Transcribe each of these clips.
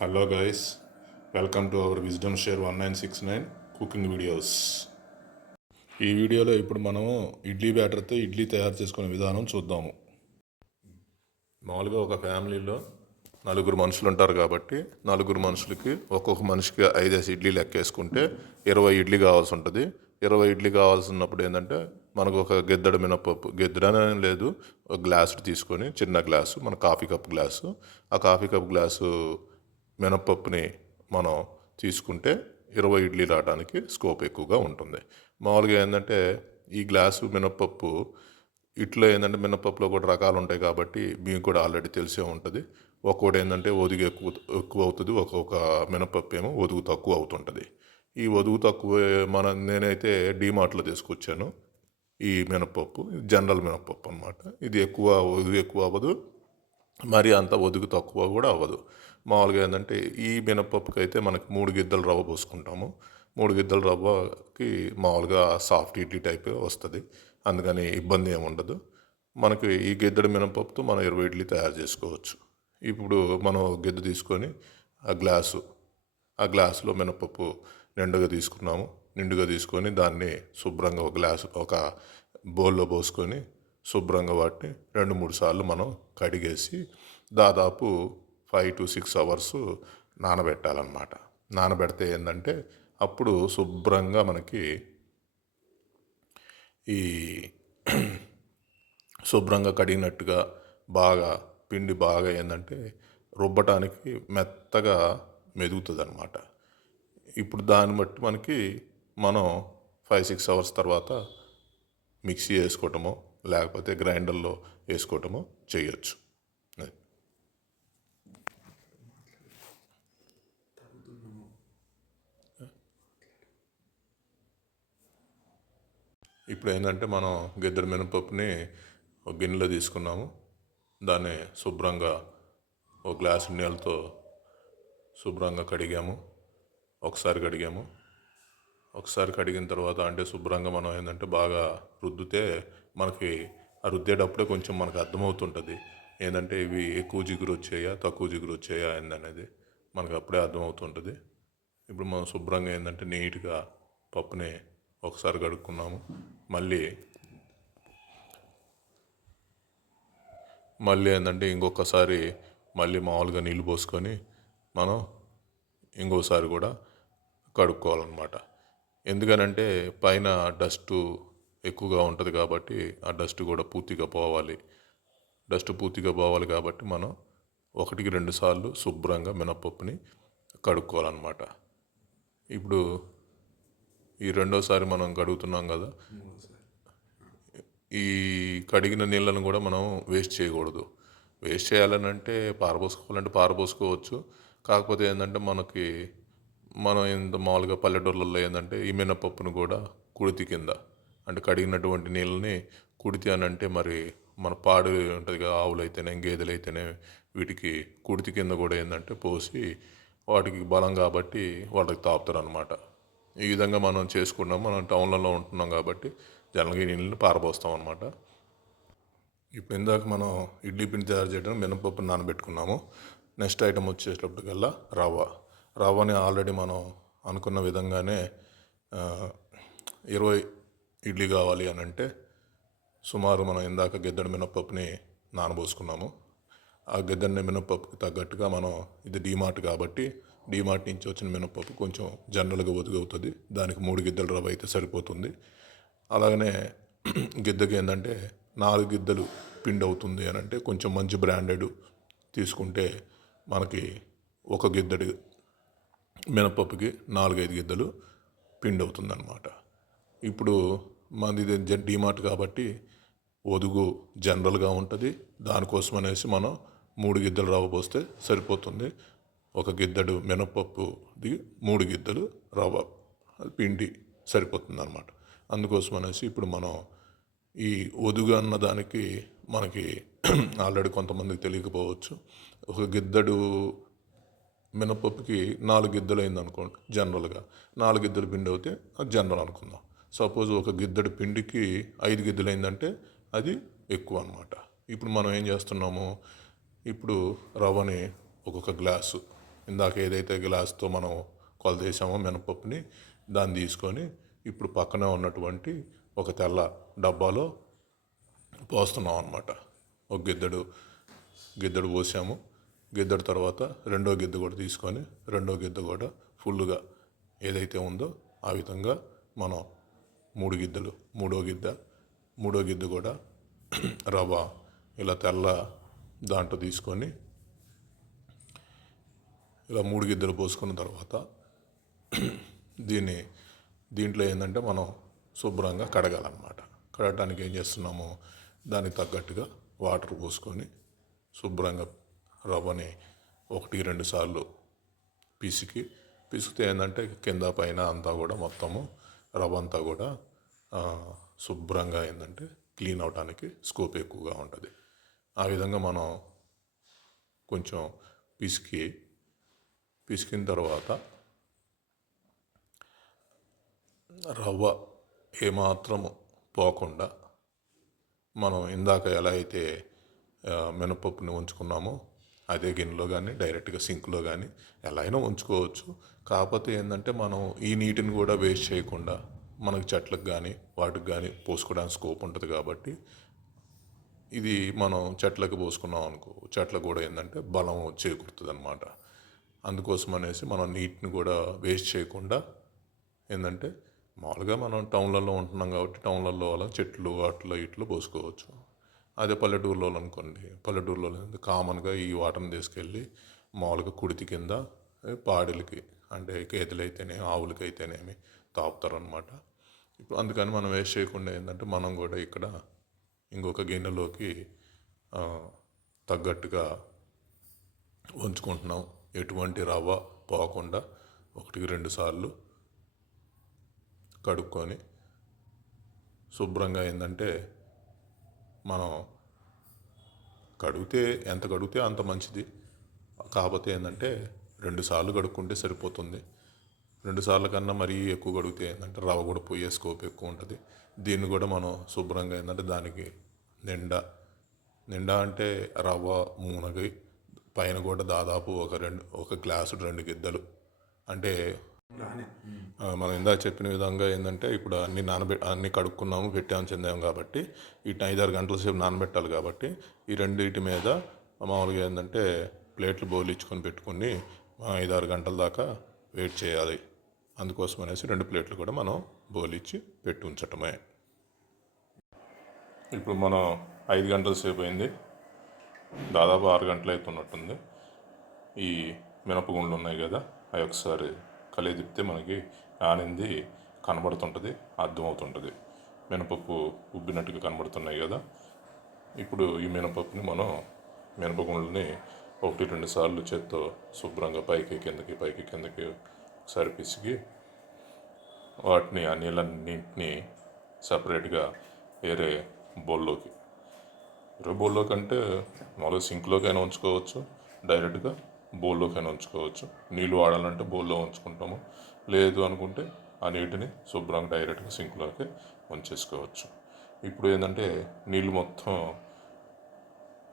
Hello guys, welcome to our wisdom share 1969 cooking videos. ఈ వీడియోలో ఇప్పుడు మనము ఇడ్లీ బ్యాటర్తో ఇడ్లీ తయారు చేసుకునే విధానం చూద్దాము. మామూలుగా ఒక ఫ్యామిలీలో నలుగురు మనుషులు ఉంటారు కాబట్టి నలుగురు మనుషులకి ఒక్కొక్క మనిషికి 5 ఇడ్లీ లెక్కేసుకుంటే 20 ఇడ్లీ కావాల్సి ఉంటుంది. 20 ఇడ్లీ కావాల్సినప్పుడు ఏంటంటే మనకు ఒక గిద్దడు మినపప్పు, గిద్దడనే లేదు, ఒక గ్లాసు తీసుకొని, చిన్న గ్లాసు, మన కాఫీ కప్ గ్లాసు, ఆ కాఫీ కప్ గ్లాసు మినపప్పుని మనం తీసుకుంటే 20 ఇడ్లీ రావడానికి స్కోప్ ఎక్కువగా ఉంటుంది. మామూలుగా ఏంటంటే ఈ గ్లాసు మినపప్పు, ఇట్లో ఏంటంటే మినపప్పులో కూడా రకాలు ఉంటాయి కాబట్టి మీకు కూడా ఆల్రెడీ తెలిసే ఉంటుంది. ఒక్కోటి ఏంటంటే ఒదుగు ఎక్కువ ఎక్కువ అవుతుంది, ఒక్కొక్క మినపప్పు ఏమో ఒదుగు తక్కువ అవుతుంటుంది. ఈ ఒదుగు తక్కువ నేనైతే డీమార్ట్లో తీసుకొచ్చాను. ఈ మినపప్పు జనరల్ మినపప్పు అనమాట. ఇది ఎక్కువ ఒదుగు ఎక్కువ అవ్వదు, మరి అంత ఒదుగు తక్కువ కూడా అవ్వదు. మామూలుగా ఏంటంటే ఈ మినపప్పుకి అయితే మనకి 3 గిద్దలు రవ్వ పోసుకుంటాము. 3 గిద్దల రవ్వకి మామూలుగా సాఫ్ట్ ఇడ్లీ టైప్ వస్తుంది, అందుకని ఇబ్బంది ఏమి ఉండదు. మనకి ఈ గిద్దడి మినపప్పుతో మనం 20 ఇడ్లీ తయారు చేసుకోవచ్చు. ఇప్పుడు మనం గిద్దె తీసుకొని ఆ గ్లాసులో మినపప్పు నిండుగా తీసుకున్నాము. నిండుగా తీసుకొని దాన్ని శుభ్రంగా ఒక బౌల్లో పోసుకొని శుభ్రంగా వాటిని 2-3 సార్లు మనం కడిగేసి దాదాపు 5 to 6 అవర్స్ నానబెట్టాలన్నమాట. నానబెడితే ఏంటంటే అప్పుడు శుభ్రంగా మనకి ఈ శుభ్రంగా కడిగినట్టుగా బాగా పిండి బాగా ఏంటంటే రుబ్బటానికి మెత్తగా మెదుగుతుంది అనమాట. ఇప్పుడు దాన్ని బట్టి మనం 5-6 అవర్స్ తర్వాత మిక్సీ వేసుకోవటమో లేకపోతే గ్రైండర్లో వేసుకోవటమో చేయొచ్చు. ఇప్పుడు ఏంటంటే మనం గిద్దెడు మినపప్పుని ఒక గిన్నెలో తీసుకున్నాము. దాన్ని శుభ్రంగా ఒక గ్లాసు నీళ్ళతో శుభ్రంగా కడిగాము. ఒకసారి కడిగిన తర్వాత అంటే శుభ్రంగా మనం ఏంటంటే బాగా రుద్దితే మనకి ఆ రుద్దేటప్పుడే కొంచెం మనకు అర్థమవుతుంటుంది ఏంటంటే ఇవి ఎక్కువ జిగురు వచ్చాయా తక్కువ జిగురు వచ్చాయా అనేది మనకు అప్పుడే అర్థమవుతుంటుంది. ఇప్పుడు మనం శుభ్రంగా ఏంటంటే నీట్గా పప్పుని ఒకసారి కడుక్కున్నాము. మళ్ళీ ఏంటంటే ఇంకొకసారి మామూలుగా నీళ్ళు పోసుకొని మనం ఇంకోసారి కూడా కడుక్కోవాలన్నమాట. ఎందుకనంటే పైన డస్ట్ ఎక్కువగా ఉంటుంది కాబట్టి ఆ డస్ట్ కూడా పూర్తిగా పోవాలి కాబట్టి మనం 1-2 సార్లు శుభ్రంగా మినపప్పుని కడుక్కోవాలన్నమాట. ఇప్పుడు ఈ రెండోసారి మనం కడుగుతున్నాం కదా, ఈ కడిగిన నీళ్ళను కూడా మనం వేస్ట్ చేయకూడదు. వేస్ట్ చేయాలని అంటే పారబోసుకోవచ్చు. కాకపోతే ఏంటంటే మనం ఇంత మామూలుగా పల్లెటూర్లలో ఏంటంటే ఈ మినపప్పును కూడా కుడితి కింద, అంటే కడిగినటువంటి నీళ్ళని కుడితి అని అంటే మరి మన పాడు ఉంటుంది కదా, ఆవులు అయితేనే గేదెలు అయితేనే వీటికి కుడితి కింద కూడా ఏంటంటే పోసి వాటికి బలం కాబట్టి వాళ్ళకి తాపుతారు అనమాట. ఈ విధంగా మనం చేసుకున్నాం. మనం టౌన్లలో ఉంటున్నాం కాబట్టి జనరల్గా ఈ నీళ్ళని పారబోస్తాం అనమాట. ఇప్పుడు ఇందాక మనం ఇడ్లీ పిండి తయారు చేయడానికి మినపప్పు నానబెట్టుకున్నాము. నెక్స్ట్ ఐటమ్ వచ్చేటప్పటికల్లా రవ్వని ఆల్రెడీ మనం అనుకున్న విధంగానే 20 ఇడ్లీ కావాలి అని అంటే సుమారు మనం ఇందాక గిద్దెడు మినపప్పుని నానబోసుకున్నాము. ఆ గిద్దెడు మినపప్పుకి తగ్గట్టుగా మనం ఇది డీమార్ట్ కాబట్టి డీమార్ట్ నుంచి వచ్చిన మినపప్పు కొంచెం జనరల్గా ఒదుగవుతుంది, దానికి 3 గిద్దెల రవ్వ అయితే సరిపోతుంది. అలాగనే గిద్దెకి ఏంటంటే 4 గిద్దెలు పిండి అవుతుంది అని అంటే కొంచెం మంచి బ్రాండెడ్ తీసుకుంటే మనకి ఒక గిద్దెడు మినపప్పుకి 4-5 గిద్దెలు పిండి అవుతుంది అన్నమాట. ఇప్పుడు మనది డీమార్ట్ కాబట్టి ఒదుగు జనరల్గా ఉంటుంది, దానికోసం అనేసి మనం 3 గిద్దెలు రవ్వ పోస్తే సరిపోతుంది. ఒక గిద్దెడు మినపప్పుది 3 గిద్దెలు రవ్వ పిండి సరిపోతుంది అన్నమాట. అందుకోసం అనేసి ఇప్పుడు మనం ఈ ఒదుగు అన్న దానికి మనకి ఆల్రెడీ కొంతమందికి తెలియకపోవచ్చు. ఒక గిద్దెడు మినపప్పుకి 4 గిద్దెలు అయింది అనుకోండి, జనరల్గా 4 గిద్దెలు పిండి అయితే అది జనరల్ అనుకుందాం. సపోజ్ ఒక గిద్దెడు పిండికి 5 గిద్దెలు అయిందంటే అది ఎక్కువ అనమాట. ఇప్పుడు మనం ఏం చేస్తున్నాము, ఇప్పుడు రవ్వని ఒక్కొక్క గ్లాసు ఇందాక ఏదైతే గ్లాస్తో మనం కొలత వేసామో మినపప్పుని దాన్ని తీసుకొని ఇప్పుడు పక్కనే ఉన్నటువంటి ఒక తెల్ల డబ్బాలో పోస్తున్నాం అనమాట. ఒక గిద్దెడు పోసాము. గిద్దెడు తర్వాత రెండో గిద్దె కూడా తీసుకొని రెండో గిద్దె కూడా ఫుల్గా ఏదైతే ఉందో ఆ విధంగా మనం 3 గిద్దెలు మూడో గిద్దె కూడా రవ్వ ఇలా తెల్ల దాంట్లో తీసుకొని ఇలా 3 గిద్దెలు పోసుకున్న తర్వాత దీంట్లో ఏంటంటే మనం శుభ్రంగా కడగాలన్నమాట. కడగటానికి ఏం చేస్తున్నాము, దానికి తగ్గట్టుగా వాటర్ పోసుకొని శుభ్రంగా రవ్వని 1-2 సార్లు పిసికితే ఏంటంటే కింద పైన అంతా కూడా మొత్తము రవ్వ అంతా కూడా శుభ్రంగా ఏంటంటే క్లీన్ అవడానికి స్కోప్ ఎక్కువగా ఉంటుంది. ఆ విధంగా మనం కొంచెం పిసికిన తర్వాత రవ్వ ఏమాత్రము పోకుండా మనం ఇందాక ఎలా అయితే మినపప్పుని ఉంచుకున్నామో అదే గిన్నెలో కానీ డైరెక్ట్గా సింక్లో కానీ ఎలా అయినా ఉంచుకోవచ్చు. కాకపోతే ఏంటంటే మనం ఈ నీటిని కూడా వేస్ట్ చేయకుండా మనకి చెట్లకు కానీ వాటికి కానీ పోసుకోవడానికి స్కోప్ ఉంటుంది కాబట్టి ఇది మనం చెట్లకు పోసుకున్నాం అనుకో, చెట్లకు కూడా ఏంటంటే బలం చేకూరుతుంది అనమాట. అందుకోసం అనేసి మనం నీటిని కూడా వేస్ట్ చేయకుండా ఏంటంటే మామూలుగా మనం టౌన్లలో ఉంటున్నాం కాబట్టి టౌన్లలో అలా చెట్లు అట్లా ఇట్లు పోసుకోవచ్చు. అదే పల్లెటూరులో అనుకోండి, పల్లెటూరులో కామన్గా ఈ వాటర్ని తీసుకెళ్ళి మామూలుగా కుడితి కింద పాడిలకి అంటే గేదెలైతేనే ఆవులకి అయితేనేమి తాపుతారనమాట. ఇప్పుడు అందుకని మనం వేస్ట్ చేయకుండా ఏంటంటే మనం కూడా ఇక్కడ ఇంకొక గిన్నెలోకి తగ్గట్టుగా ఉంచుకుంటున్నాం. ఎటువంటి రవ్వ పోకుండా 1-2 సార్లు కడుక్కొని శుభ్రంగా ఏంటంటే మనం ఎంత కడిగితే అంత మంచిది. కాకపోతే ఏంటంటే 2 సార్లు కడుక్కుంటే సరిపోతుంది. 2 సార్ల కన్నా మరీ ఎక్కువ కడిగితే ఏంటంటే రవ్వ కూడా పోయే స్కోప్ ఎక్కువ ఉంటుంది. దీన్ని కూడా మనం శుభ్రంగా ఏంటంటే దానికి నిండా అంటే రవ్వ మూనగి పైన కూడా దాదాపు ఒక గ్లాసు 2 గిద్దలు అంటే మనం ఇందాక చెప్పిన విధంగా ఏంటంటే ఇప్పుడు అన్ని కడుక్కున్నాము, పెట్టాము, చెందాము కాబట్టి వీటిని 5-6 గంటల సేపు నానబెట్టాలి. కాబట్టి ఈ రెండింటి మీద మామూలుగా ఏంటంటే ప్లేట్లు బౌలిచ్చుకొని పెట్టుకుని 5-6 గంటల దాకా వెయిట్ చేయాలి. అందుకోసం అనేసి 2 ప్లేట్లు కూడా మనం బౌలిచ్చి పెట్టి ఉంచటమే. ఇప్పుడు మనం 5 గంటల సేపు అయింది, దాదాపు 6 గంటలు అవుతున్నట్టుంది. ఈ మినపగుండ్లు ఉన్నాయి కదా, అవి ఒకసారి కలిగి తిప్పితే మనకి ఆనింది కనబడుతుంటుంది, అర్థమవుతుంటుంది. మినపప్పు ఉబ్బినట్టుగా కనబడుతున్నాయి కదా. ఇప్పుడు ఈ మినపప్పుని మనం మినపగుండ్లని 1-2 సార్లు చేత్తో శుభ్రంగా పైకి కిందకి ఒకసారి పిసికి వాటిని ఆ నీళ్ళన్నింటినీ సపరేట్గా వేరే బౌల్లోకి అంటే మామూలుగా సింక్లోకైనా ఉంచుకోవచ్చు, డైరెక్ట్గా బౌల్లోకైనా ఉంచుకోవచ్చు. నీళ్ళు వాడాలంటే బౌల్లో ఉంచుకుంటాము, లేదు అనుకుంటే ఆ నీటిని శుభ్రంగా డైరెక్ట్గా సింక్లోకి ఉంచేసుకోవచ్చు. ఇప్పుడు ఏంటంటే నీళ్ళు మొత్తం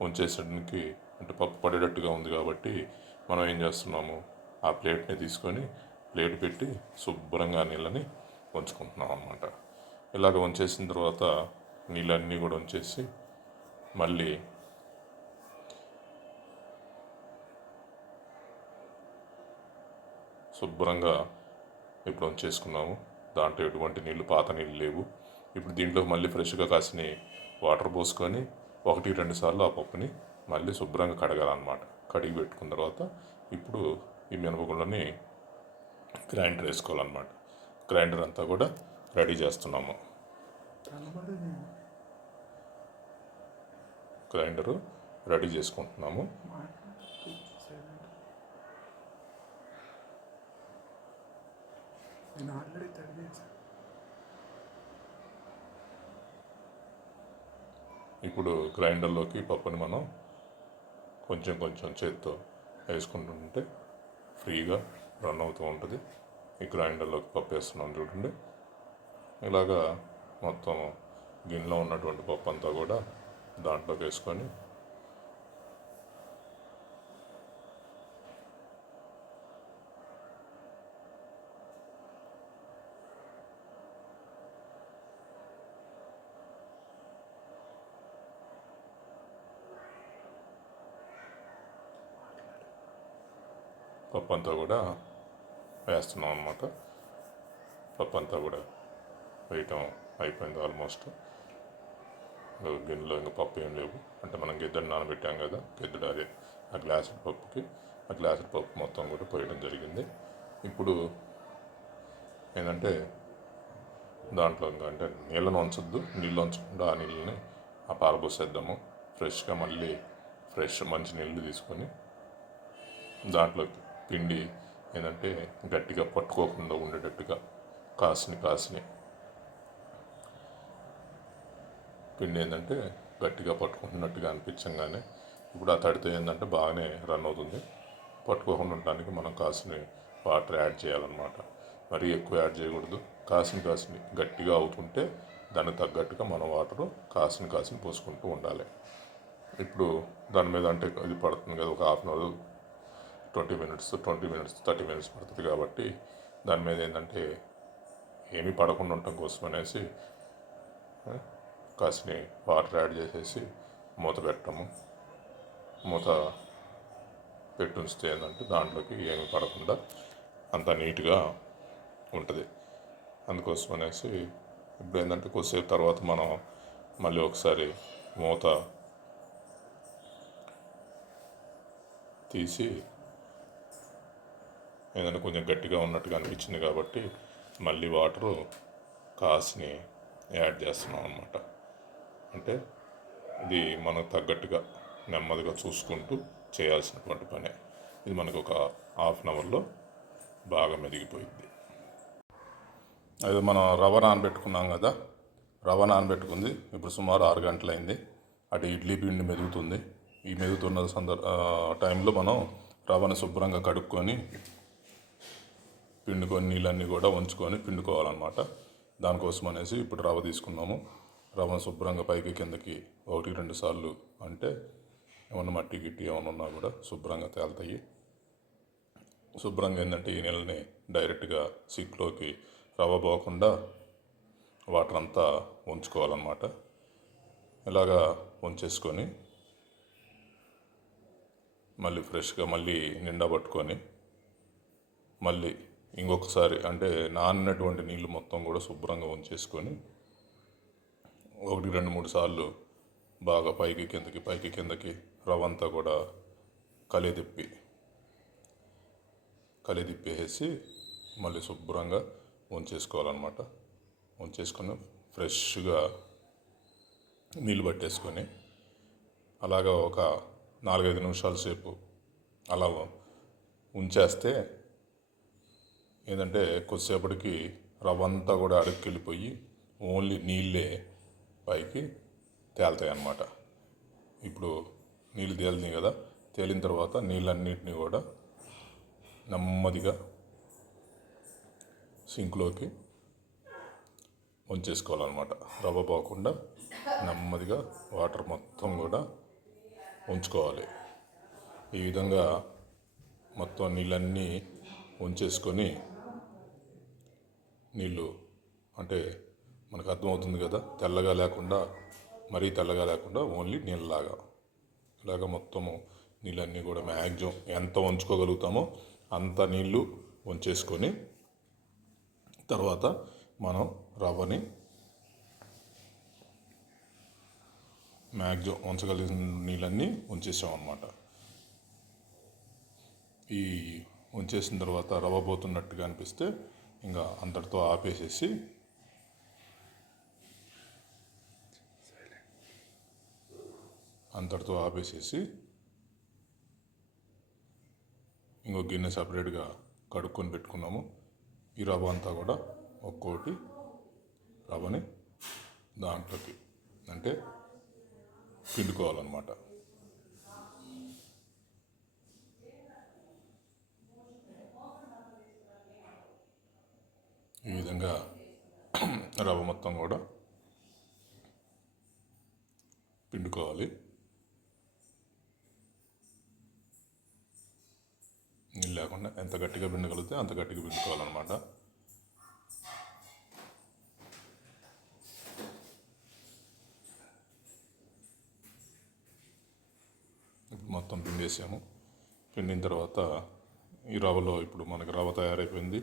ఉంచేసడానికి అంటే పప్పు పడేటట్టుగా ఉంది కాబట్టి మనం ఏం చేస్తున్నాము, ఆ ప్లేట్ని తీసుకొని ప్లేట్ పెట్టి శుభ్రంగా నీళ్ళని ఉంచుకుంటున్నాం అన్నమాట. ఇలాగ ఉంచేసిన తర్వాత నీళ్ళన్నీ కూడా ఉంచేసి మళ్ళీ శుభ్రంగా ఇప్పుడు ఉంచేసుకున్నాము. దాంట్లో ఎటువంటి నీళ్ళు, పాత నీళ్ళు లేవు. ఇప్పుడు దీంట్లో మళ్ళీ ఫ్రెష్గా కాసిన వాటర్ పోసుకొని 1-2 సార్లు ఆ పప్పుని మళ్ళీ శుభ్రంగా కడగాలన్నమాట. కడిగి పెట్టుకున్న తర్వాత ఇప్పుడు ఈ మినపగుండ్లని గ్రైండర్ వేసుకోవాలన్నమాట. గ్రైండర్ అంతా కూడా రెడీ చేస్తున్నాము. గ్రైండరు రెడీ చేసుకుంటున్నాము. ఇప్పుడు గ్రైండర్లోకి పప్పుని మనం కొంచెం చేత్తో వేసుకుంటుంటే ఫ్రీగా రన్ అవుతూ ఉంటుంది. ఈ గ్రైండర్లోకి పప్పు వేస్తున్నాం చూడండి. ఇలాగా మొత్తం గిన్నెలో ఉన్నటువంటి పప్పు అంతా కూడా దాంట్లోకి వేసుకొని పప్పు అంతా కూడా వేస్తున్నాం అన్నమాట. పప్పు అంతా కూడా వేయటం అయిపోయింది ఆల్మోస్ట్. గిన్నెలో ఇంకా పప్పు ఏం లేవు, అంటే మనం గిద్దెడు నానబెట్టాం కదా, గిద్దెడు అదే ఆ గ్లాసుడు పప్పుకి ఆ గ్లాసుడు పప్పు మొత్తం కూడా పోయడం జరిగింది. ఇప్పుడు ఏంటంటే దాంట్లో ఇంకా అంటే నీళ్ళను ఉంచొద్దు, నీళ్ళు ఉంచకుండా ఆ నీళ్ళని ఆ పారబోసేద్దాము. ఫ్రెష్గా మళ్ళీ మంచి నీళ్ళు తీసుకొని దాంట్లో పిండి ఏంటంటే గట్టిగా పట్టుకోకుండా ఉండేటట్టుగా కాసిని పిండి ఏంటంటే గట్టిగా పట్టుకుంటున్నట్టుగా అనిపించగానే ఇప్పుడు ఆ తడితో ఏంటంటే బాగానే రన్ అవుతుంది. పట్టుకోకుండా ఉండడానికి మనం కాసిన వాటర్ యాడ్ చేయాలన్నమాట. మరీ ఎక్కువ యాడ్ చేయకూడదు. కాసిన గట్టిగా అవుతుంటే దానికి తగ్గట్టుగా మనం వాటరు కాసిన పోసుకుంటూ ఉండాలి. ఇప్పుడు దాని మీద అంటే ఇది పడుతుంది కదా, ఒక half an hour 20 minutes 30 minutes పడుతుంది కాబట్టి దాని మీద ఏంటంటే ఏమీ పడకుండా ఉండటం కోసం అనేసి కాసిన వాటర్ యాడ్ చేసేసి మూత పెట్టము. మూత పెట్టి ఉంచితే ఏంటంటే దాంట్లోకి ఏమీ పడకుండా అంత నీట్గా ఉంటుంది. అందుకోసం అనేసి ఇప్పుడు ఏంటంటే కొద్దిసేపు తర్వాత మనం మళ్ళీ ఒకసారి మూత తీసి ఏదైనా కొంచెం గట్టిగా ఉన్నట్టుగా అనిపించింది కాబట్టి మళ్ళీ వాటరు కాసిని యాడ్ చేస్తున్నాం అన్నమాట. అంటే ఇది మనకు తగ్గట్టుగా నెమ్మదిగా చూసుకుంటూ చేయాల్సినటువంటి పనే. ఇది మనకు ఒక హాఫ్ అన్ అవర్లో బాగా మెదిగిపోయింది. అది మనం రవ్వ నానబెట్టుకున్నాం కదా, రవ్వ నానబెట్టుకుంది ఇప్పుడు సుమారు 6 గంటలైంది. అటు ఇడ్లీ పిండి మెదుగుతుంది. ఈ మెదుగుతున్న టైంలో మనం రవ్వను శుభ్రంగా కడుక్కొని పిండుకొని నీళ్ళన్నీ కూడా ఉంచుకొని పిండుకోవాలన్నమాట. దానికోసం అనేసి ఇప్పుడు రవ్వ తీసుకున్నాము. రవ్వను శుభ్రంగా పైకి కిందకి 1-2 సార్లు అంటే ఏమన్నా మట్టి గిట్టి ఏమైనా ఉన్నా కూడా శుభ్రంగా తేలుతాయి. శుభ్రంగా ఏంటంటే ఈ నీళ్ళని డైరెక్ట్గా సింక్లోకి రవ్వ పోకుండా వాటర్ అంతా ఉంచుకోవాలన్నమాట. ఇలాగా ఉంచేసుకొని మళ్ళీ ఫ్రెష్గా మళ్ళీ నిండా పట్టుకొని మళ్ళీ ఇంకొకసారి అంటే నానినటువంటి నీళ్ళు మొత్తం కూడా శుభ్రంగా ఉంచేసుకొని 1-2-3 సార్లు బాగా పైకి కిందకి రవ్వ అంతా కూడా కలిదిప్పేసి మళ్ళీ శుభ్రంగా ఉంచేసుకోవాలన్నమాట. ఉంచేసుకొని ఫ్రెష్గా నీళ్ళు పట్టేసుకొని అలాగా ఒక 4-5 నిమిషాల సేపు అలా ఉంచేస్తే ఏంటంటే కొద్దిసేపటికి రవ్వ అంతా కూడా అడుక్కెళ్ళిపోయి ఓన్లీ నీళ్ళే పైకి తేలుతాయి అన్నమాట. ఇప్పుడు నీళ్ళు తేలినాయి కదా, తేలిన తర్వాత నీళ్ళన్నిటినీ కూడా నెమ్మదిగా సింక్లోకి ఉంచేసుకోవాలన్నమాట. రవ్వ పోకుండా నెమ్మదిగా వాటర్ మొత్తం కూడా ఉంచుకోవాలి. ఈ విధంగా మొత్తం నీళ్ళన్నీ ఉంచేసుకొని నీళ్ళు అంటే మనకు అర్థమవుతుంది కదా, తెల్లగా లేకుండా మరీ తెల్లగా లేకుండా ఓన్లీ నీళ్ళలాగా ఇలాగ మొత్తము నీళ్ళన్నీ కూడా మ్యాక్సిమం ఎంత ఉంచుకోగలుగుతామో అంత నీళ్ళు ఉంచేసుకొని తర్వాత మనం రవ్వని మ్యాక్సిమం ఉంచగలిగిన నీళ్ళన్నీ ఉంచేసామన్నమాట. ఈ ఉంచేసిన తర్వాత రవ్వ పోతున్నట్టుగా అనిపిస్తే ఇంకా అంతటితో ఆపేసేసి ఇంకో గిన్నె సపరేట్గా కడుక్కొని పెట్టుకున్నాము. ఈ రవ్వ అంతా కూడా ఒక్కోటి రవ్వని దాంట్లోకి అంటే పిండుకోవాలన్నమాట. ఈ విధంగా రవ్వ మొత్తం కూడా పిండుకోవాలి. నీళ్ళు లేకుండా ఎంత గట్టిగా పిండగలిగితే అంత గట్టిగా పిండుకోవాలన్నమాట. ఇప్పుడు మొత్తం పిండేసాము. పిండిన తర్వాత ఈ రవ్వలో ఇప్పుడు మనకి రవ్వ తయారైపోయింది.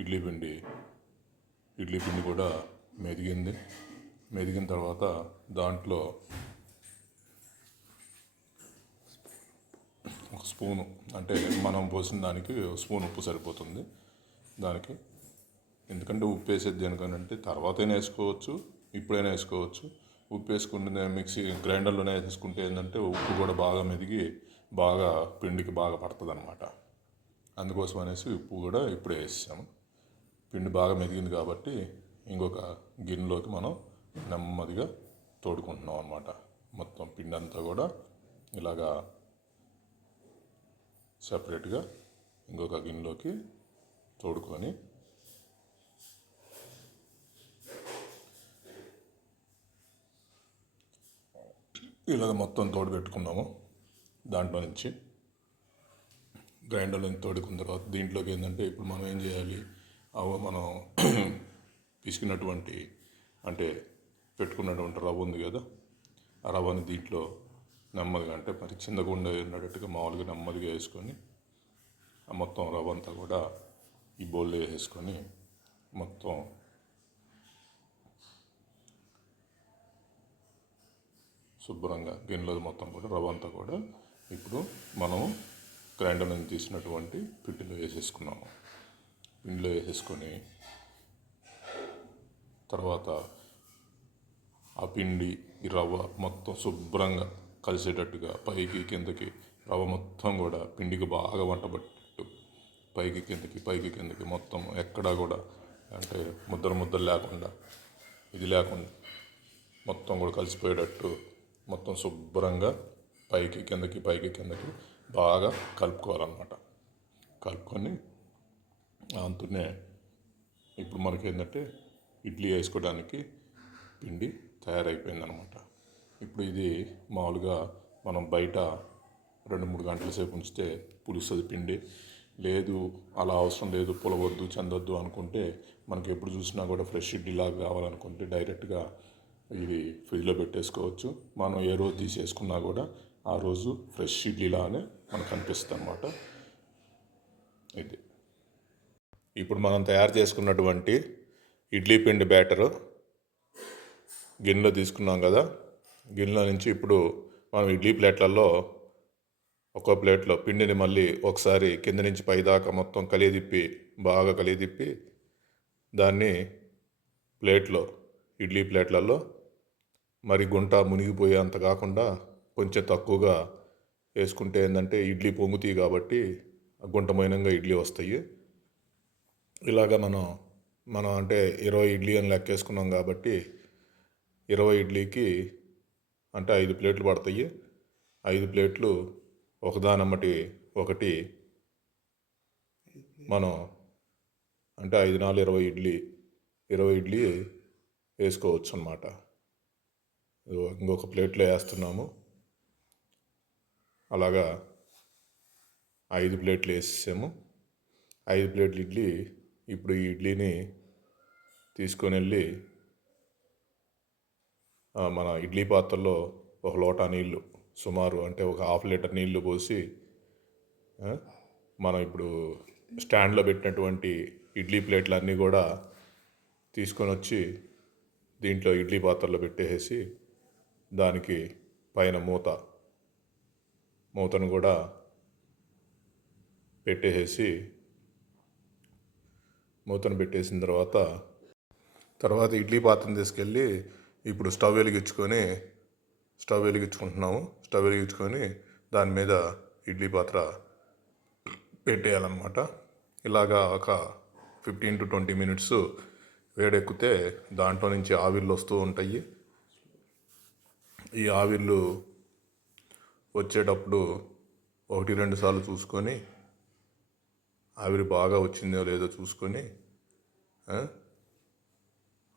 ఇడ్లీ పిండి కూడా మెదిగింది. మెదిగిన తర్వాత దాంట్లో ఒక స్పూను, అంటే మనం పోసిన దానికి స్పూన్ ఉప్పు సరిపోతుంది దానికి. ఎందుకంటే ఉప్పు వేసేది దేనికనంటే తర్వాతైనా వేసుకోవచ్చు, ఇప్పుడైనా వేసుకోవచ్చు. ఉప్పు వేసుకుంటే మిక్సీ గ్రైండర్లోనే వేసుకుంటే ఏంటంటే ఉప్పు కూడా బాగా మెదిగి బాగా పిండికి బాగా పడుతుంది అనమాట. అందుకోసం అనేసి ఉప్పు కూడా ఇప్పుడే వేసాము. పిండి బాగా మెదిగింది కాబట్టి ఇంకొక గిన్నెలోకి మనం నెమ్మదిగా తోడుకుంటున్నాం అనమాట. మొత్తం పిండి అంతా కూడా ఇలాగా సపరేట్గా ఇంకొక గిన్నెలోకి తోడుకొని ఇలాగ మొత్తం తోడు పెట్టుకున్నాము. దాంట్లో నుంచి గ్రైండర్లో తోడుకున్న తర్వాత దీంట్లోకి ఏంటంటే ఇప్పుడు మనం ఏం చేయాలి, మనం పిసికినటువంటి అంటే పెట్టుకున్నటువంటి రవ్వ ఉంది కదా, ఆ రవ్వని దీంట్లో నెమ్మదిగా, అంటే మరి చిందకుండా ఉన్నట్టుగా మామూలుగా నెమ్మదిగా వేసుకొని ఆ మొత్తం రవ్వ అంతా కూడా ఈ బౌల్లో వేసుకొని మొత్తం శుభ్రంగా గిన్నెలో మొత్తం కూడా రవ్వ అంతా కూడా ఇప్పుడు మనం గ్రైండర్ నుంచి తీసినటువంటి పిండిలో వేసేసుకున్నాము. పిండిలో వేసేసుకొని తర్వాత ఆ పిండి ఈ రవ్వ మొత్తం శుభ్రంగా కలిసేటట్టుగా పైకి కిందకి రవ్వ మొత్తం కూడా పిండికి బాగా వంటబట్టేట్టు పైకి కిందకి మొత్తం ఎక్కడా కూడా అంటే ముద్దలు లేకుండా ఇది లేకుండా మొత్తం కూడా కలిసిపోయేటట్టు మొత్తం శుభ్రంగా పైకి కిందకి బాగా కలుపుకోవాలన్నమాట. కలుపుకొని అంతనే ఇప్పుడు మనకి ఏంటంటే ఇడ్లీ వేసుకోవడానికి పిండి తయారైపోయిందనమాట. ఇప్పుడు ఇది మామూలుగా మనం బయట 2-3 గంటల సేపు ఉంచితే పులుస్తుంది పిండి. లేదు అలా అవసరం లేదు, పులవద్దు చెందొద్దు అనుకుంటే మనకి ఎప్పుడు చూసినా కూడా ఫ్రెష్ ఇడ్లీలాగా కావాలనుకుంటే డైరెక్ట్గా ఇది ఫ్రిడ్జ్లో పెట్టేసుకోవచ్చు. మనం ఏ రోజు తీసేసుకున్నా కూడా ఆ రోజు ఫ్రెష్ ఇడ్లీలానే మనకు అనిపిస్తుంది అన్నమాట. ఇది ఇప్పుడు మనం తయారు చేసుకున్నటువంటి ఇడ్లీ పిండి బ్యాటరు గిన్నెలో తీసుకున్నాం కదా, గిన్నెలో నుంచి ఇప్పుడు మనం ఇడ్లీ ప్లేట్లలో ఒక్కో ప్లేట్లో పిండిని మళ్ళీ ఒకసారి కింద నుంచి పైదాకా మొత్తం బాగా కలియదిప్పి దాన్ని ఇడ్లీ ప్లేట్లలో మరి గుంట మునిగిపోయేంత కాకుండా కొంచెం తక్కువగా వేసుకుంటే ఏంటంటే ఇడ్లీ పొంగుతాయి కాబట్టి గుంటమైనంగా ఇడ్లీ వస్తాయి. ఇలాగ మనం అంటే 20 ఇడ్లీ అని లెక్కేసుకున్నాం కాబట్టి 20 ఇడ్లీకి అంటే 5 ప్లేట్లు పడతాయి. 5 ప్లేట్లు ఒకదానమ్మటి ఒకటి మనం అంటే 5×4 20 ఇడ్లీ వేసుకోవచ్చు అన్నమాట. ఇంకొక ప్లేట్లో వేస్తున్నాము. అలాగా 5 ప్లేట్లు వేసాము. 5 ప్లేట్లు ఇడ్లీ. ఇప్పుడు ఈ ఇడ్లీని తీసుకొని వెళ్ళి మన ఇడ్లీ పాత్రలో ఒక లోటా నీళ్ళు, సుమారు అంటే ఒక 1/2 లీటర్ నీళ్లు పోసి మనం ఇప్పుడు స్టాండ్లో పెట్టినటువంటి ఇడ్లీ ప్లేట్లు అన్నీ కూడా తీసుకొని వచ్చి దీంట్లో ఇడ్లీ పాత్రలో పెట్టేసి దానికి పైన మూతను కూడా పెట్టేసిన తర్వాత ఇడ్లీ పాత్రను తీసుకెళ్ళి ఇప్పుడు స్టవ్ వెలిగించుకొని దాని మీద ఇడ్లీ పాత్ర పెట్టేయాలన్నమాట. ఇలాగా ఒక 15-20 మినిట్స్ వేడెక్కితే దాంట్లో నుంచి ఆవిర్లు వస్తూ ఉంటాయి. ఈ ఆవిర్లు వచ్చేటప్పుడు 1-2 సార్లు చూసుకొని ఆవిరి బాగా వచ్చిందో లేదో చూసుకొని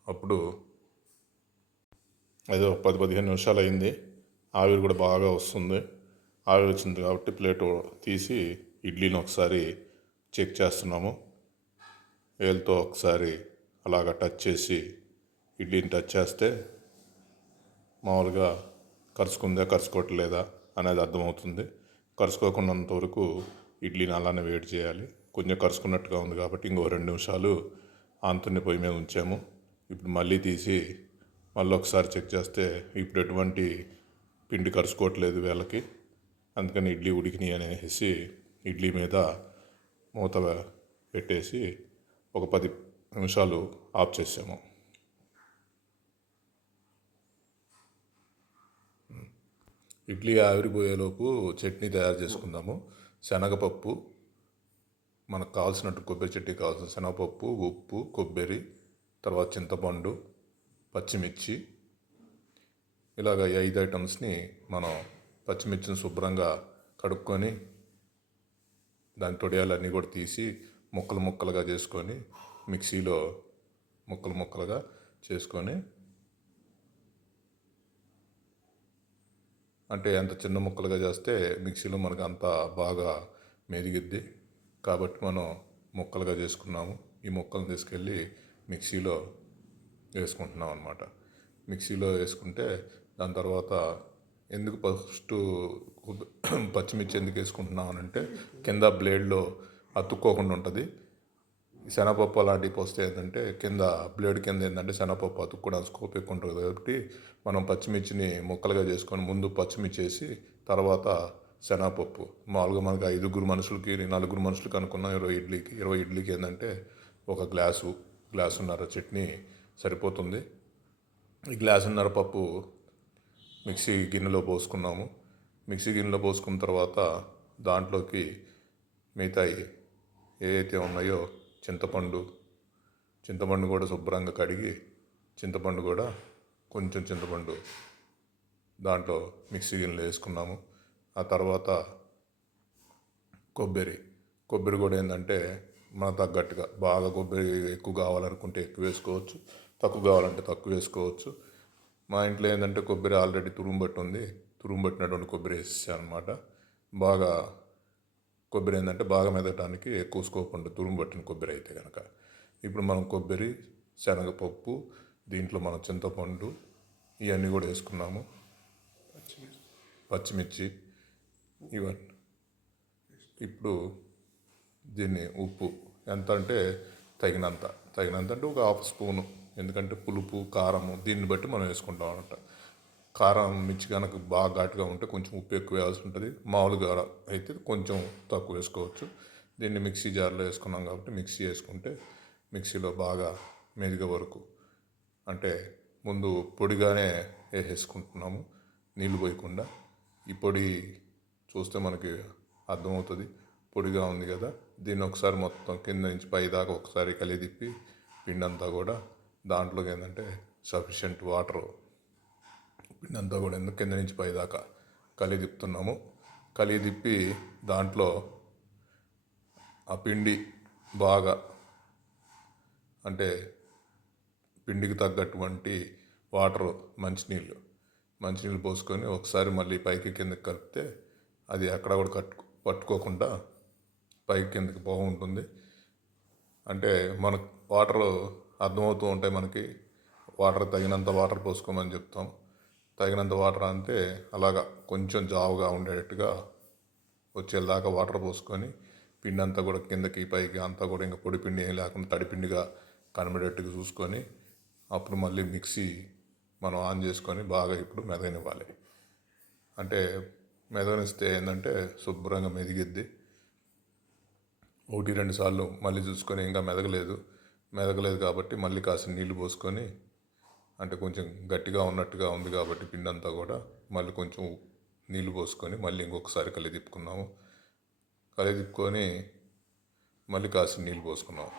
అప్పుడు ఏదో 10-15 నిమిషాలు అయింది. ఆవిరి కూడా బాగా వస్తుంది. ఆవిరి వచ్చింది కాబట్టి ప్లేట్ తీసి ఇడ్లీని ఒకసారి చెక్ చేస్తున్నాము. వేలుతో ఒకసారి అలాగ టచ్ చేసి ఇడ్లీని టచ్ చేస్తే మామూలుగా కరుచుకోవట్లేదా అనేది అర్థమవుతుంది. కరుచుకోకున్నంత వరకు ఇడ్లీని అలానే వేడి చేయాలి. కొంచెం కరుచుకున్నట్టుగా ఉంది కాబట్టి ఇంకో 2 నిమిషాలు ఆనుతున్న పొయ్యి మీద ఉంచాము. ఇప్పుడు మళ్ళీ తీసి మళ్ళీ ఒకసారి చెక్ చేస్తే ఇప్పుడు ఎటువంటి పిండి కరుచుకోవట్లేదు వీళ్ళకి. అందుకని ఇడ్లీ ఉడికినాయి అనేసి ఇడ్లీ మీద మూత పెట్టేసి ఒక 10 నిమిషాలు ఆఫ్ చేసాము. ఇడ్లీ ఆవిరిపోయేలోపు చట్నీ తయారు చేసుకుందాము. శనగపప్పు, మనకు కావాల్సినట్టు కొబ్బరి చట్నీ కావాల్సిన శనగపప్పు, ఉప్పు, కొబ్బరి, తర్వాత చింతపండు, పచ్చిమిర్చి, ఇలాగ ఈ 5 ఐటమ్స్ని మనం పచ్చిమిర్చిని శుభ్రంగా కడుక్కొని దాని తొడియాలన్నీ కూడా తీసి ముక్కలు ముక్కలుగా చేసుకొని మిక్సీలో ముక్కలు ముక్కలుగా చేసుకొని, అంటే ఎంత చిన్న ముక్కలుగా చేస్తే మిక్సీలో మనకు అంత బాగా మెరిగిద్ది కాబట్టి మనం ముక్కలుగా చేసుకున్నాము. ఈ ముక్కలను తీసుకెళ్ళి మిక్సీలో వేసుకుంటున్నాం అన్నమాట. మిక్సీలో వేసుకుంటే దాని తర్వాత ఎందుకు ఫస్ట్ పచ్చిమిర్చి ఎందుకు వేసుకుంటున్నాం అంటే కింద బ్లేడ్లో అతుక్కోకుండా ఉంటుంది. శనగపప్పు అలాంటివి పోస్తే ఏంటంటే కింద బ్లేడ్ కింద ఏంటంటే శనగపప్పు అతుక్కోవడానికి స్కోప్ ఎక్కువ ఉంటుంది కాబట్టి మనం పచ్చిమిర్చిని ముక్కలుగా చేసుకొని ముందు పచ్చిమిర్చి వేసి తర్వాత శనగపప్పు. మామూలుగా మనకి 5 మనుషులకి 4 మనుషులకి అనుకున్న 20 ఇడ్లీకి ఏంటంటే ఒక గ్లాసున్నర చట్నీ సరిపోతుంది. ఈ గ్లాసున్నర పప్పు మిక్సీ గిన్నెలో పోసుకున్నాము. మిక్సీ గిన్నెలో పోసుకున్న తర్వాత దాంట్లోకి మిగతాయి ఏవైతే ఉన్నాయో చింతపండు కూడా శుభ్రంగా కడిగి కొంచెం చింతపండు దాంట్లో మిక్సీ గిన్నెలో వేసుకున్నాము. ఆ తర్వాత కొబ్బరి కూడా ఏంటంటే మన తగ్గట్టుగా బాగా కొబ్బరి ఎక్కువ కావాలనుకుంటే ఎక్కువ వేసుకోవచ్చు, తక్కువ కావాలంటే తక్కువ వేసుకోవచ్చు. మా ఇంట్లో ఏంటంటే కొబ్బరి ఆల్రెడీ తురుము పట్టినటువంటి కొబ్బరి వేసేసాను అనమాట. కొబ్బరి ఏంటంటే బాగా మెదగటానికి ఎక్కువ స్కోప్ ఉంటుంది తురుము పట్టిన కొబ్బరి అయితే కనుక. ఇప్పుడు మనం కొబ్బరి, శనగపప్పు, దీంట్లో మనం చింతపండు ఇవన్నీ కూడా వేసుకున్నాము. పచ్చిమిర్చి ఇవన్నీ. ఇప్పుడు దీన్ని ఉప్పు ఎంత అంటే తగినంత అంటే ఒక 1/2 స్పూను, ఎందుకంటే పులుపు కారము దీన్ని బట్టి మనం వేసుకుంటాం అన్నమాట. కారం మిర్చి కనుక బాగా ఘాటుగా ఉంటే కొంచెం ఉప్పు ఎక్కువ వేయాల్సి ఉంటుంది. మామూలుగా అయితే కొంచెం తక్కువ వేసుకోవచ్చు. దీన్ని మిక్సీ జార్లో వేసుకున్నాం కాబట్టి మిక్సీ వేసుకుంటే మిక్సీలో బాగా మెదిగే వరకు, అంటే ముందు పొడిగానే వేసేసుకుంటున్నాము నీళ్ళు పోయకుండా. ఈ పొడి చూస్తే మనకి అర్థమవుతుంది పొడిగా ఉంది కదా. దీన్ని ఒకసారి మొత్తం కింద నుంచి పై దాకా ఒకసారి కలిదిప్పి పిండి అంతా కూడా దాంట్లోకి ఏంటంటే సఫిషియెంట్ వాటర్ పిండి అంతా కూడా కింద నుంచి పై దాకా కలిదిప్పుతున్నాము. కలిదిప్పి దాంట్లో ఆ పిండి బాగా, అంటే పిండికి తగ్గటువంటి వాటర్ మంచినీళ్ళు పోసుకొని ఒకసారి మళ్ళీ పైకి కిందకి కలిపితే అది ఎక్కడ కూడా పట్టుకోకుండా పైకి కిందకి బాగుంటుంది. అంటే మనకు వాటర్ అర్థమవుతూ ఉంటాయి మనకి. తగినంత వాటర్ పోసుకోమని చెప్తాం. తగినంత వాటర్ అంటే అలాగా కొంచెం జావుగా ఉండేటట్టుగా వచ్చేదాకా వాటర్ పోసుకొని పిండి అంతా కూడా కిందకి పైకి అంతా కూడా ఇంకా పొడి పిండి ఏం లేకుండా తడిపిండిగా కనబడేట్టుగా చూసుకొని అప్పుడు మళ్ళీ మిక్సీ మనం ఆన్ చేసుకొని బాగా ఇప్పుడు మెదగనివ్వాలి. అంటే మెదగనిస్తే ఏంటంటే శుభ్రంగా మెదిగిద్ది. 1-2 సార్లు మళ్ళీ చూసుకొని ఇంకా మెదగలేదు కాబట్టి మళ్ళీ కాసిన నీళ్లు పోసుకొని, అంటే కొంచెం గట్టిగా ఉన్నట్టుగా ఉంది కాబట్టి పిండి అంతా కూడా మళ్ళీ కొంచెం నీళ్లు పోసుకొని మళ్ళీ ఇంకొకసారి కలిదిప్పుకొని మళ్ళీ కాసిన నీళ్ళు పోసుకున్నాం.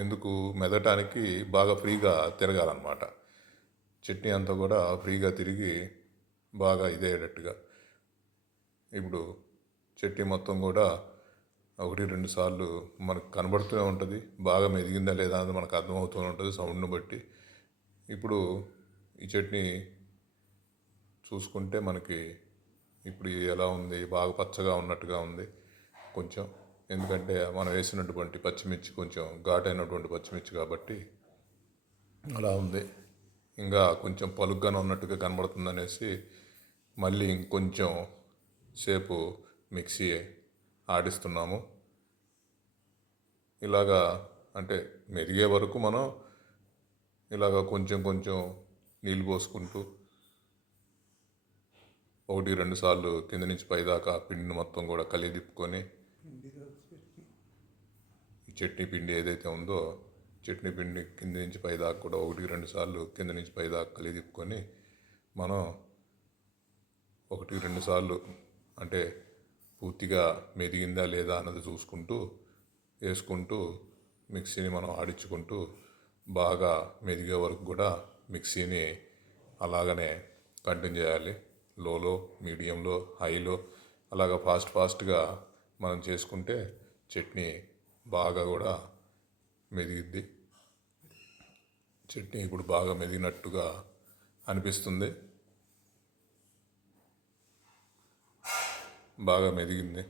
ఎందుకు మెదటానికి బాగా ఫ్రీగా తిరగాలన్నమాట. చట్నీ అంతా కూడా ఫ్రీగా తిరిగి బాగా ఇదేటట్టుగా. ఇప్పుడు చట్నీ మొత్తం కూడా 1-2 సార్లు మనకు కనబడుతూనే ఉంటుంది. బాగా మెదిగిందా లేదా అని మనకు అర్థమవుతూనే ఉంటుంది సౌండ్ను బట్టి. ఇప్పుడు ఈ చట్నీ చూసుకుంటే మనకి ఇప్పుడు ఎలా ఉంది, బాగా పచ్చగా ఉన్నట్టుగా ఉంది కొంచెం. ఎందుకంటే మనం వేసినటువంటి పచ్చిమిర్చి కొంచెం ఘాటైనటువంటి పచ్చిమిర్చి కాబట్టి అలా ఉంది. ఇంకా కొంచెం పలుగ్గానే ఉన్నట్టుగా కనబడుతుంది అనేసి మళ్ళీ ఇంకొంచెం సేపు మిక్సీ ఆడిస్తున్నాము. ఇలాగా అంటే మెరిగే వరకు మనం ఇలాగ కొంచెం కొంచెం నీళ్ళు పోసుకుంటూ 1-2 సార్లు కింద నుంచి పైదాకా పిండిని మొత్తం కూడా కలిదిప్పుకొని ఈ చట్నీ పిండి ఏదైతే ఉందో చట్నీ పిండి కింద నుంచి పైదాకా కూడా 1-2 సార్లు కింద నుంచి పైదాకా కలిదిప్పుకొని మనం 1-2 సార్లు అంటే పూర్తిగా మెదిగిందా లేదా అన్నది చూసుకుంటూ వేసుకుంటూ మిక్సీని మనం ఆడించుకుంటూ బాగా మెదిగే వరకు కూడా మిక్సీని అలాగనే కంటిన్యూ చేయాలి. లోలో, మీడియంలో, హైలో అలాగా ఫాస్ట్గా మనం చేసుకుంటే చట్నీ బాగా కూడా మెదిగిద్ది. చట్నీ ఇప్పుడు బాగా మెదిగినట్టుగా అనిపిస్తుంది. బాగా మెదిగింది,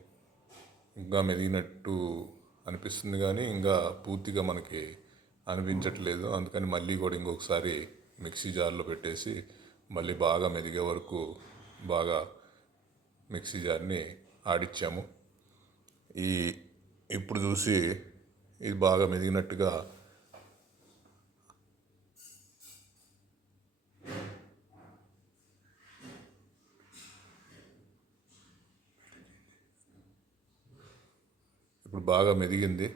ఇంకా మెదిగినట్టు అనిపిస్తుంది కానీ ఇంకా పూర్తిగా మనకి అనిపించట్లేదు. అందుకని మళ్ళీ కూడా ఇంకొకసారి మిక్సీ జార్లో పెట్టేసి మళ్ళీ బాగా మెదిగే వరకు బాగా మిక్సీ జార్ని ఆడిచ్చాము. ఇప్పుడు చూసి ఇది బాగా మెదిగినట్టుగా ఇప్పుడు బాగా మెదిగింది.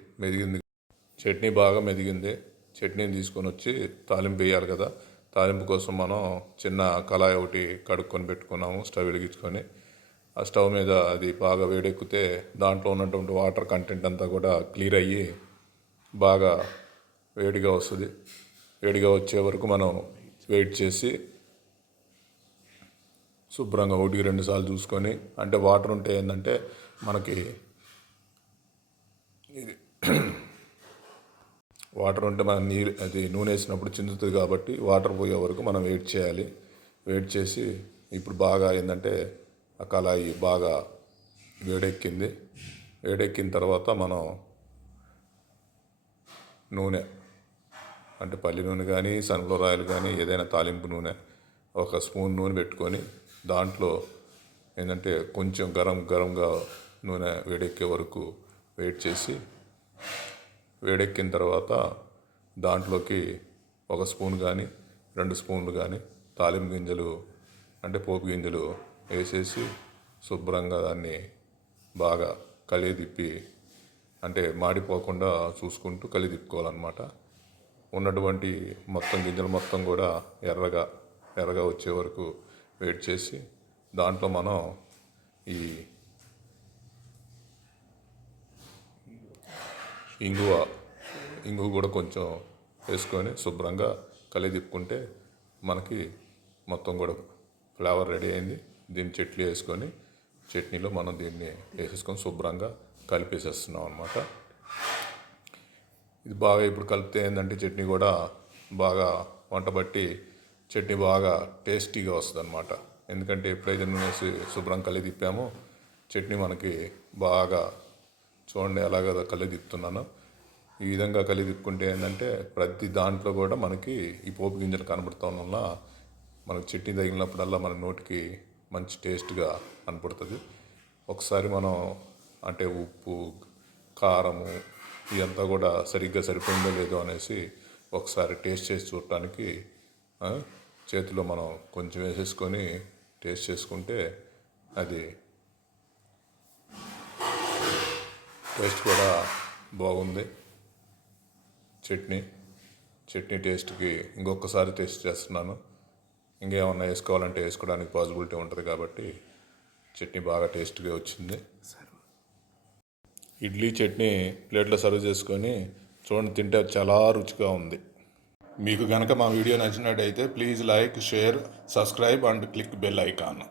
చట్నీ బాగా మెదిగింది. చట్నీని తీసుకొని వచ్చి తాలింపు వేయాలి కదా. తాలింపు కోసం మనం చిన్న కళాయి ఒకటి కడుక్కొని పెట్టుకున్నాము స్టవ్ వెలిగించుకొని. ఆ స్టవ్ మీద అది బాగా వేడెక్కితే దాంట్లో ఉన్నటువంటి వాటర్ కంటెంట్ అంతా కూడా క్లియర్ అయ్యి బాగా వేడిగా వస్తుంది. వేడిగా వచ్చే వరకు మనం వెయిట్ చేసి శుభ్రంగా 1-2 సార్లు చూసుకొని, అంటే వాటర్ ఉంటే ఏంటంటే మనకి ఇది వాటర్ ఉంటే మనం అది నూనె వేసినప్పుడు చిందుతుంది కాబట్టి వాటర్ పోయే వరకు మనం వెయిట్ చేయాలి. వెయిట్ చేసి ఇప్పుడు బాగా ఏంటంటే ఆ కళాయి బాగా వేడెక్కింది. వేడెక్కిన తర్వాత మనం నూనె అంటే పల్లి నూనె కానీ సన్ఫ్లవర్ ఆయిల్ కానీ ఏదైనా తాలింపు నూనె 1 స్పూన్ నూనె పెట్టుకొని దాంట్లో ఏంటంటే కొంచెం గరంగా నూనె వేడెక్కే వరకు వెయిట్ చేసి, వేడెక్కిన తర్వాత దాంట్లోకి 1 స్పూన్ కానీ 2 స్పూన్లు కానీ తాలింపు గింజలు అంటే పోపు గింజలు వేసేసి శుభ్రంగా దాన్ని బాగా కలిదిప్పి అంటే మాడిపోకుండా చూసుకుంటూ కలిదిప్పుకోవాలన్నమాట. ఉన్నటువంటి మొత్తం గింజలు మొత్తం కూడా ఎర్రగా వచ్చే వరకు వెయిట్ చేసి దాంట్లో మనం ఈ ఇంగువ కూడా కొంచెం వేసుకొని శుభ్రంగా కలిదిప్పుకుంటే మనకి మొత్తం కూడా ఫ్లేవర్ రెడీ అయింది. దీన్ని చట్నీలో మనం దీన్ని వేసేసుకొని శుభ్రంగా కలిపేసేస్తున్నాం అన్నమాట. ఇది బాగా ఇప్పుడు కలిపితే ఏంటంటే చట్నీ కూడా బాగా వంట బట్టి చట్నీ బాగా టేస్టీగా వస్తుంది అన్నమాట. ఎందుకంటే ఎప్పుడైతే నూనె వేసి శుభ్రం కలిదిప్పామో చట్నీ మనకి బాగా చూడండి ఎలాగ కలిదిప్పుతున్నాను. ఈ విధంగా కలిదిప్పుకుంటే ఏంటంటే ప్రతి దాంట్లో కూడా మనకి ఈ పోపు గింజలు కనబడుతాం వల్ల మనకు చట్నీ తగిలినప్పుడల్లా మన నోటికి మంచి టేస్ట్గా కనపడుతుంది. ఒకసారి మనం అంటే ఉప్పు, కారము ఇదంతా కూడా సరిగ్గా సరిపోయిందో లేదో అనేసి ఒకసారి టేస్ట్ చేసి చూడటానికి చేతిలో మనం కొంచెం వేసేసుకొని టేస్ట్ చేసుకుంటే అది టేస్ట్ కూడా బాగుంది. చట్నీ టేస్ట్కి ఇంకొకసారి టేస్ట్ చేస్తున్నాను. ఇంకేమన్నా వేసుకోవాలంటే వేసుకోవడానికి పాసిబిలిటీ ఉంటుంది కాబట్టి చట్నీ బాగా టేస్ట్గా వచ్చింది. ఇడ్లీ చట్నీ ప్లేట్లో సర్వ్ చేసుకొని చూడండి, తింటే చాలా రుచిగా ఉంది. మీకు కనుక మా వీడియో నచ్చినట్టయితే please like, share, subscribe and click bell icon.